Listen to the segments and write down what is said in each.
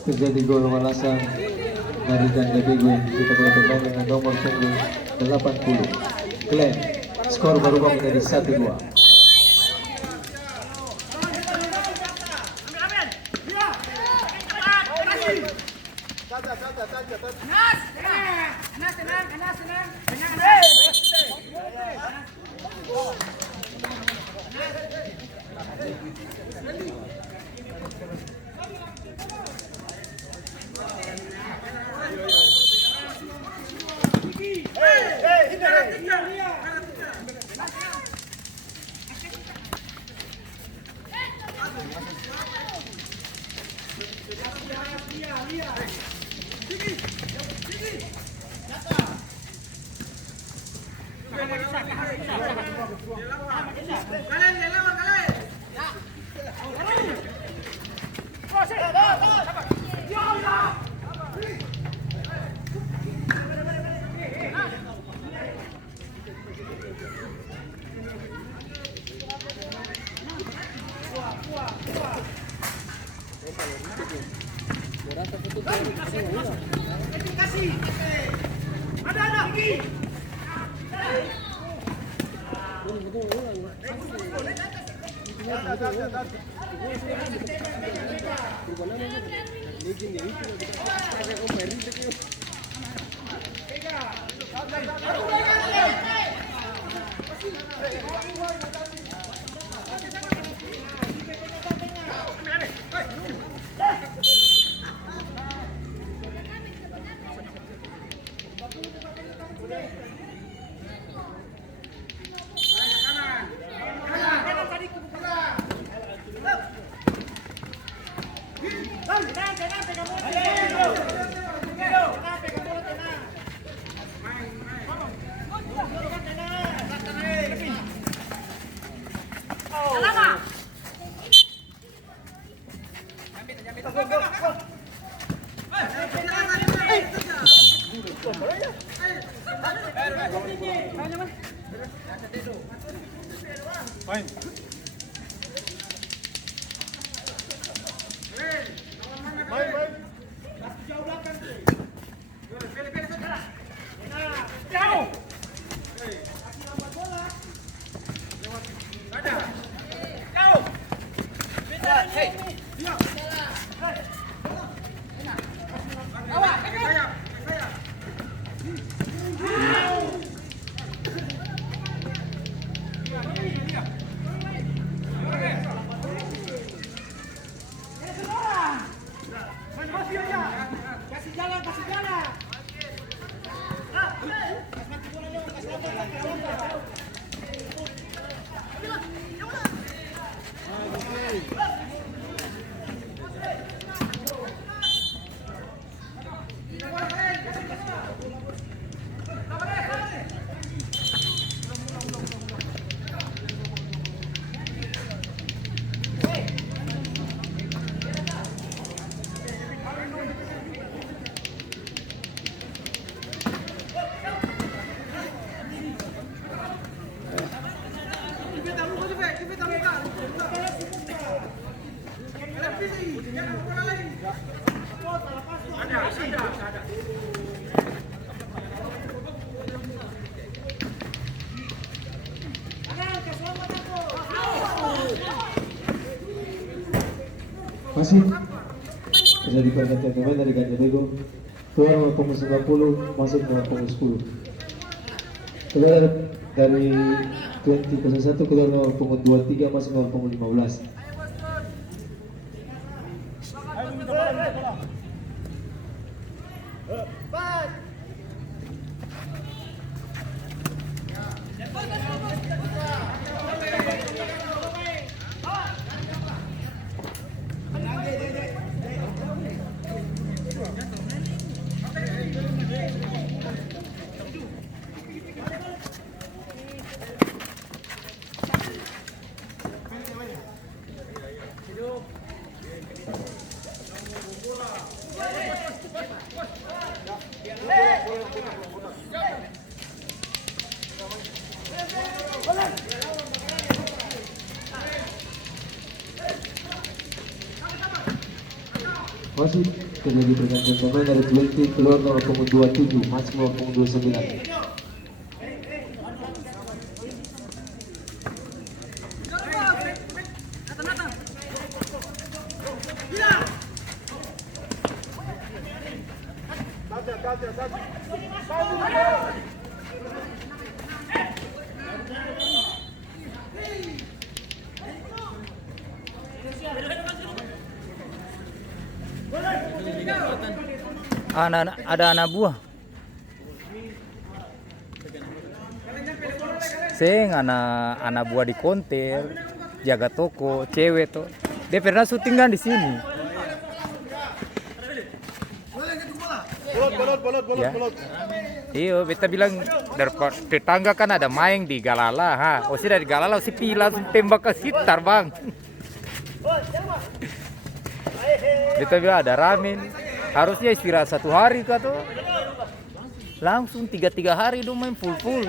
Terjadi gol balasan dari Ganda Bego yang kita bermain dengan nomor punggung 80. Glenn, skor berubah menjadi 1-2. Masih terjadi pergantian pemain dari Ganda Bego. Keluar nomor punggung 90 masuk nomor punggung 10. Keluar dari 2001 keluar nomor punggung 23 masuk nomor punggung 15. Wasit terjadi pergantian pemain dari 20 keluar nomor punggung 27 masuk nomor punggung 29. Ada anak buah. Seng anak buah di konter, jaga toko, cewek tuh. Dia pernah syuting kan di sini. Bolot. Iya, beta bilang dari tetangga kan ada main di Galala, ha. Oh sih dari Galala si Pi langsung tembak ke sekitar, Bang. Beta bilang ada ramen. Harusnya istirahat 1 hari kah tuh. Langsung 3 hari dong main full.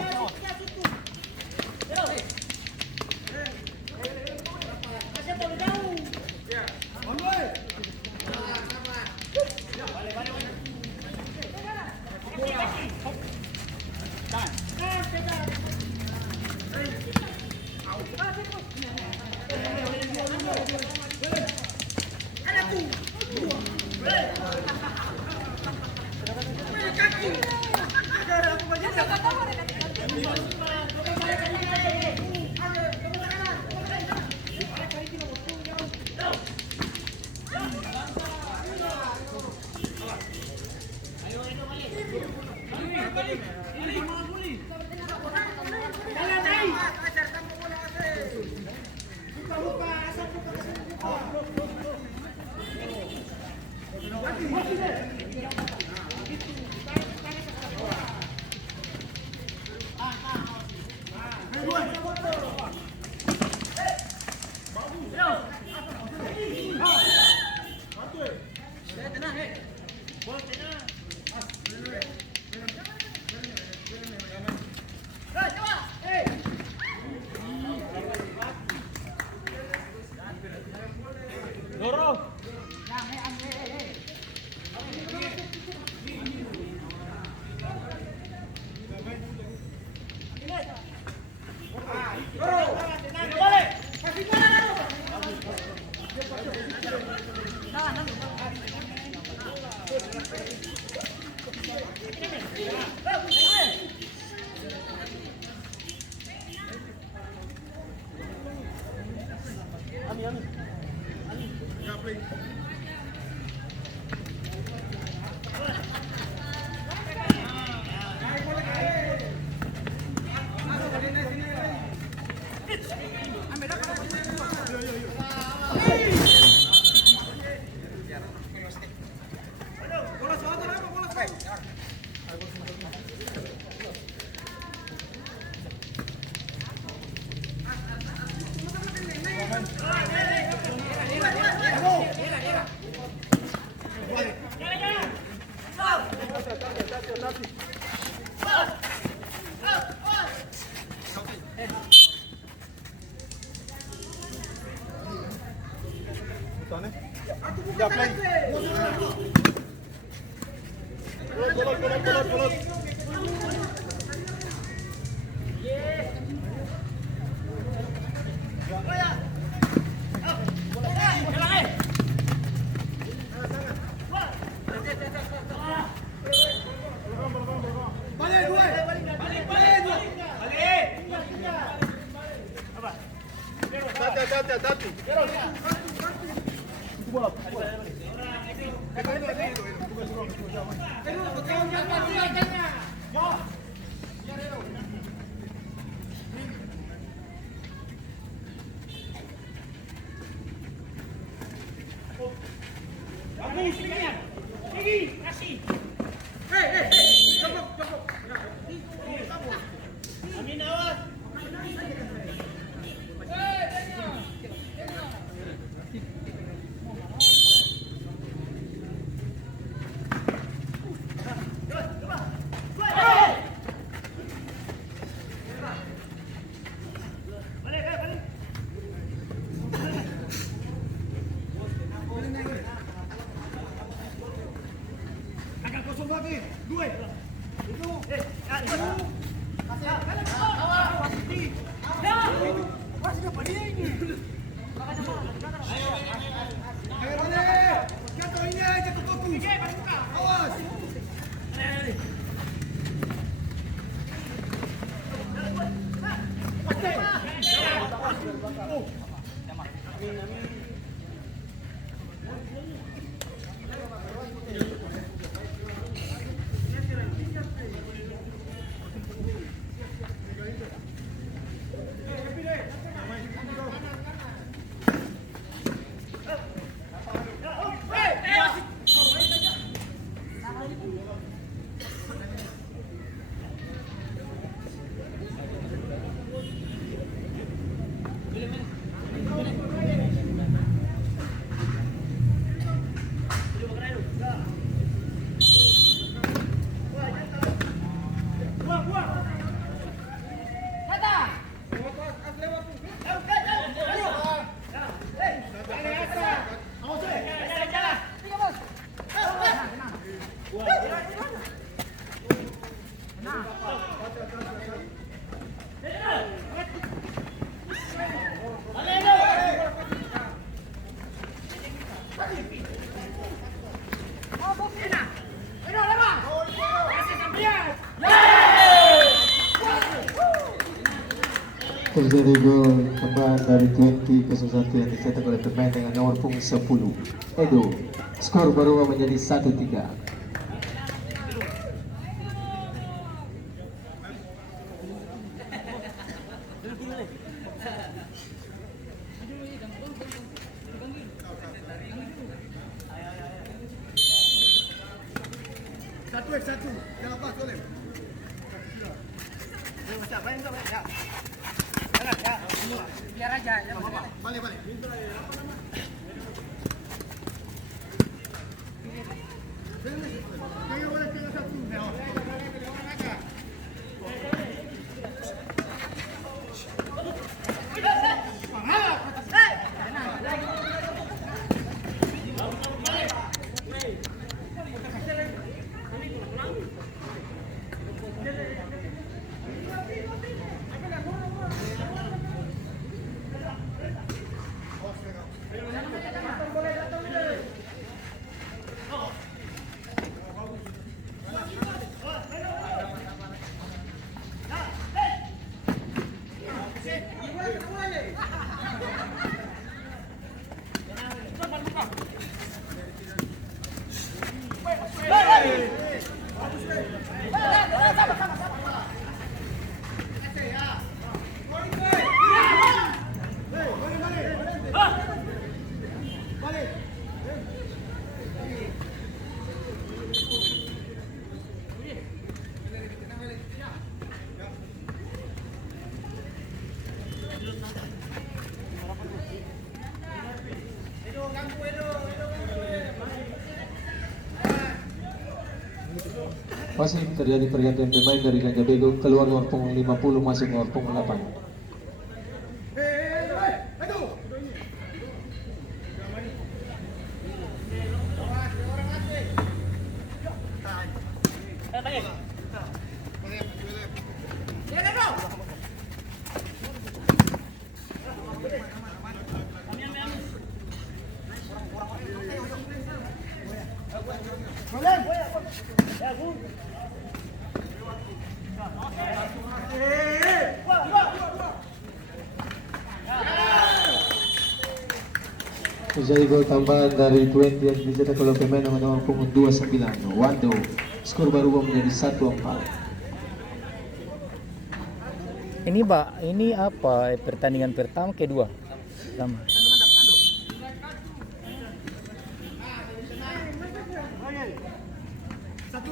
Terjadi gol tambahan dari 20 ke 1 yang dicetak oleh pemain dengan nomor punggung 10 Edo. Skor berubah menjadi 1-3. Satu, jangan lepas boleh. Biar aja, Balik. Jangan boleh tinggal satu. Masih terjadi pergantian pemain dari Ganja Bego, keluar nomor punggung 50 masuk nomor punggung 8. Terjadi gol tambahan dari 20 yang dicetak oleh pemain nomor punggung 29 Wando. Skor berubah menjadi 1-4. Ini apa pertandingan pertama kedua? Sama. Satu.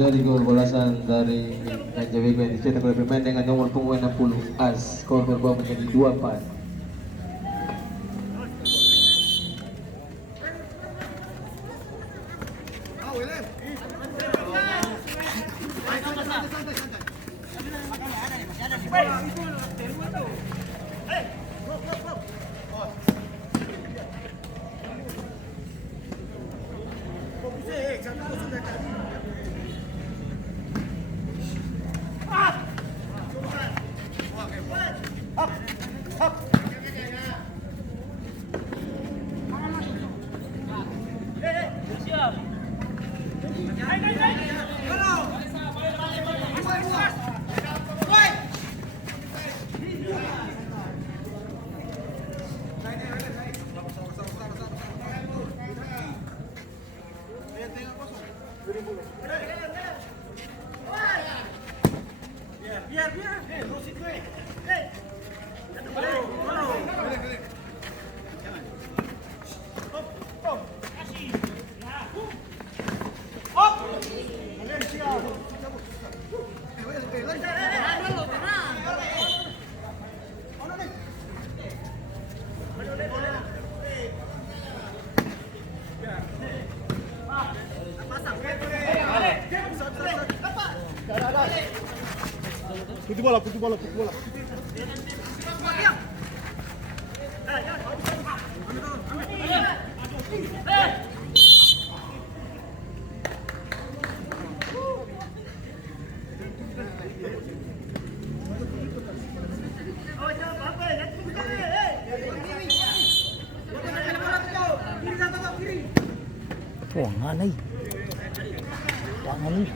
Jadi gol balasan dari Ganjawigo yang dicetak oleh pemain dengan nomor punggung 60 as. Skor berubah menjadi 2-4. Ah, William. Santai, santai. Putih bola, putih bola, putih bola. Wah, nih. Jangan nih.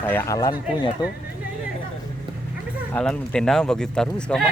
Kayak Alan punya tuh. Alan tendang begitu terus kamu.